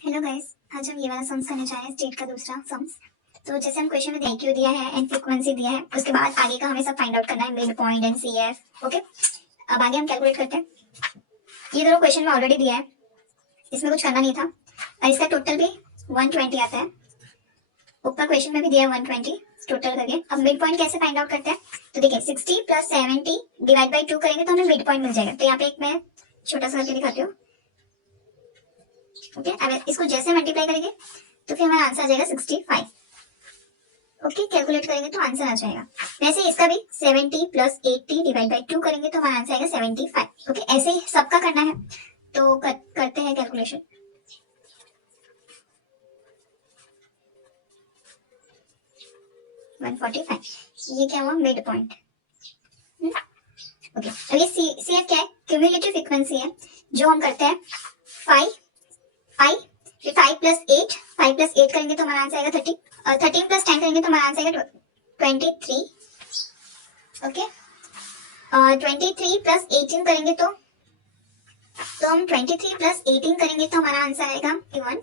Hello guys, आज हम ये वाला सम्स करने जा रहे हैं, स्टेट का दूसरा सम्स। तो जैसे हम क्वेश्चन में क्यू दिया है एंड फ्रीक्वेंसी दिया है, उसके बाद आगे का हमें सब फाइंड आउट करना है, mid point and CF. Okay, अब आगे हम कैलकुलेट करते हैं। ये दोनों क्वेश्चन में ऑलरेडी दिया है, इसमें कुछ करना नहीं था, और इसका टोटल भी 120 आता है। ऊपर क्वेश्चन में भी दिया है 120 टोटल करके। अब मिड पॉइंट कैसे फाइंड आउट करते हैं, तो देखिए 60 + 70 डिवाइड बाई 2 करेंगे तो हमें मिड पॉइंट मिल जाएगा। तो यहाँ पे एक मैं छोटा सा करके दिखाती हूँ। ओके, अब इसको जैसे मल्टीप्लाई करेंगे तो फिर हमारा आंसर आ जाएगा 65। ओके, कैलकुलेट करेंगे तो आंसर आ जाएगा। वैसे इसका भी 70 + 80 डिवाइड बाई 2 करेंगे तो हमारा आंसर आएगा 75। ओके, ऐसे ही सबका करना है, तो करते हैं कैलकुलेशन। ये क्या हुआ, मिड पॉइंट। ओके, अब ये सीएफ क्या है, क्यूमुलेटिव फ्रीक्वेंसी है, जो हम करते हैं 5 फिर 5 + 8 करेंगे तो हमारा आंसर आएगा 30, और 13 + 10 करेंगे तो हमारा आंसर आएगा 23। ओके, और 23 + 18 करेंगे तो हम 23 + 18 करेंगे तो हमारा आंसर आएगा 41।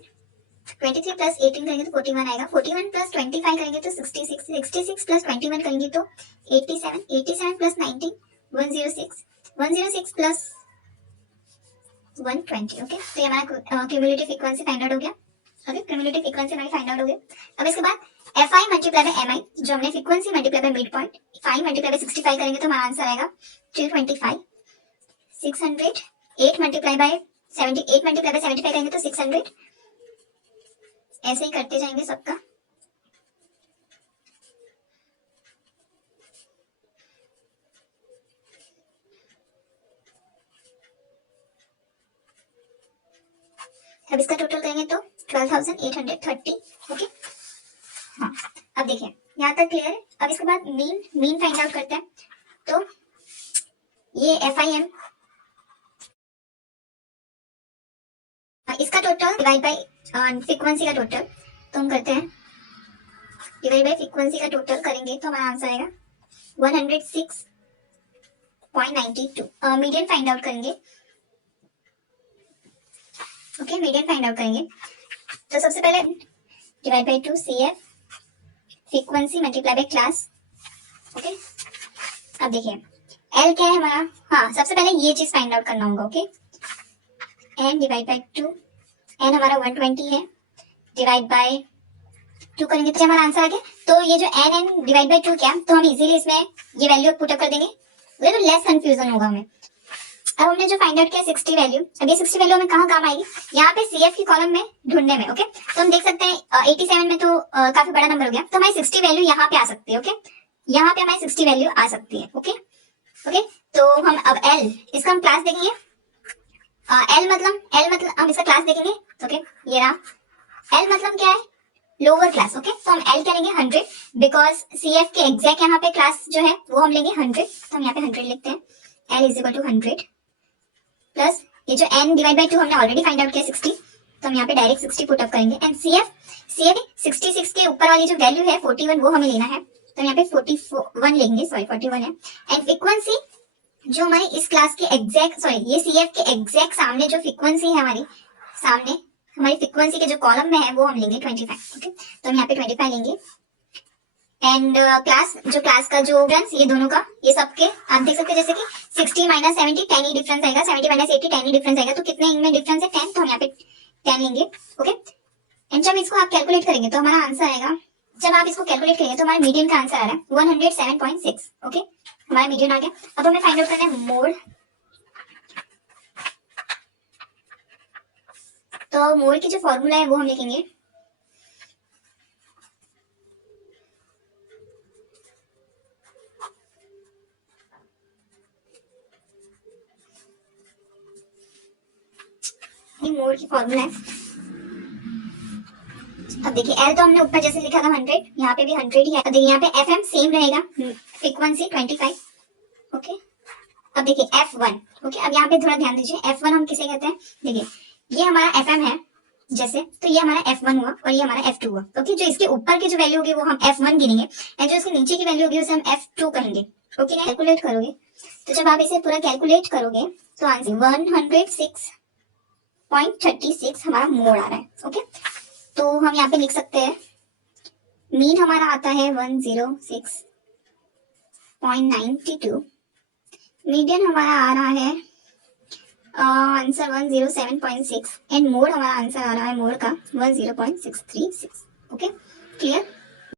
23 + 18 करेंगे तो 41 आएगा। 41 + 25 करेंगे तो 66। 66 + 21 करेंगे तो 87। 87 + 19 106। 106 + 120। ओके, तो ये हमारा क्यूमुलेटिव फ्रीक्वेंसी फाइंड आउट हो गया। ओके, क्यूमुलेटिव फ्रीक्वेंसी हमारी फाइंड आउट हो गई। अब इसके बाद fi मल्टीप्लाई बाय mi, जो हमने frequency multiply by mid point, 5 multiply by 65 करेंगे तो हमारा आंसर आएगा 225। 600 8 मल्टीप्लाई बाय 70, 8 मल्टीप्लाई बाय 75 करेंगे तो 600। ऐसे ही करते जाएंगे सबका। अब इसका टोटल करेंगे तो 12,830। ओके, हाँ, अब देखिए यहाँ तक क्लियर है। अब इसके बाद मीन फाइंड आउट करते हैं। तो ये FIM, इसका टोटल डिवाइड बाय फ्रीक्वेंसी का टोटल, तो हम करते हैं डिवाइड बाय फ्रीक्वेंसी का टोटल करेंगे तो हमारा आंसर आएगा 106.92। मीडियन फाइंड आउट करेंगे। ओके, मीडियन फाइंड आउट करेंगे तो सबसे पहले divide by 2 CF frequency multiply by class. Okay, अब देखिए L क्या है हमारा, हाँ सबसे पहले ये चीज फाइंड आउट करना होगा। Okay, n divide by 2, n हमारा 120 है, डिवाइड बाय 2 करेंगे तो हमारा आंसर आ गया। तो ये जो n डिवाइड बाय 2 क्या, तो हम इजीली इसमें ये वैल्यू पुटअप कर देंगे, तो लेस कंफ्यूजन होगा हमें। अब हमने जो फाइंड आउट किया 60 वैल्यू, अब ये 60 वैल्यू हमें कहाँ काम आएगी, यहाँ पे CF की कॉलम में ढूंढने में। ओके, तो हम देख सकते हैं 87 में तो काफी बड़ा नंबर हो गया, तो हमारी 60 वैल्यू यहाँ पे आ सकती है। ओके, यहाँ पे हमारी 60 वैल्यू आ सकती है। ओके, तो हम अब L, इसका हम क्लास देखेंगे। L मतलब हम इसका क्लास देखेंगे। ओके, ये रहा L मतलब क्या है, लोअर क्लास। ओके, तो हम L क्या लेंगे 100, बिकॉज CF के एग्जैक्ट यहाँ पे क्लास जो है वो हम लेंगे 100, तो हम यहाँ पे 100 लिखते हैं। L = 100 प्लस ये जो n डिवाइड बाय 2 हमने ऑलरेडी फाइंड आउट किया 60, तो हम यहाँ पे डायरेक्ट 60 पुट अप करेंगे। एंड CF 66 के ऊपर वाली जो वैल्यू है 41, वो हमें लेना है, तो यहाँ पे 41 लेंगे, सॉरी 41 है। एंड फ्रीक्वेंसी जो हमारी इस क्लास के एग्जैक्ट, सॉरी ये CF के एग्जैक्ट सामने जो फ्रीक्वेंसी है हमारी, सामने हमारी फ्रीक्वेंसी के जो कॉलम में है वो हम लेंगे 25। ओके, तो हम यहाँ पे 25 लेंगे। एंड क्लास का जो डिफरेंस ये दोनों का, ये सबके आप देख सकते हैं, जैसे कि 60 - 70 10 ही डिफरेंस आएगा, 70 - 80 10 ही डिफरेंस आएगा, तो कितने इनमें डिफरेंस है 10, तो हम यहाँ पे 10 लेंगे। ओके, एंड जब इसको आप कैलकुलेट करेंगे तो हमारा आंसर आएगा, जब आप इसको कैलकुलेट करेंगे तो हमारा मीडियन का आंसर आ रहा है 107.6। ओके, हमारा मीडियन आ गया। अब हमें फाइंड आउट करना है मोड। तो मोड की जो फॉर्मूला है वो हम लिखेंगे, मोड की फॉर्मूला है। अब देखिए L तो हमने ऊपर जैसे लिखा था 100, यहाँ पे भी 100 ही है। अब देखिए यहाँ पे FM सेम रहेगा, फ्रीक्वेंसी 25। ओके, अब देखिए F1। ओके, अब यहाँ पे थोड़ा ध्यान दीजिए, F1 हम किसे कहते हैं, देखिए ये हमारा FM है जैसे, तो ये हमारा F1 हुआ और ये हमारा F2 हुआ। ओके, जो इसके ऊपर की जो वैल्यू होगी वो हम F1 गिनेंगे, एंड जो इसके नीचे की वैल्यू होगी उसे हम F2 कहेंगे। ओके, कैलकुलेट करोगे तो जब आप इसे पूरा कैलकुलेट करोगे तो आंसर 106 0.36 हमारा मोड आ रहा है। ओके, तो हम यहाँ पे लिख सकते हैं मीन हमारा आता है 106.92, मीडियन हमारा आ रहा है आंसर 107.6 एंड मोड हमारा आंसर आ रहा है मोड का 10.636। Okay, clear.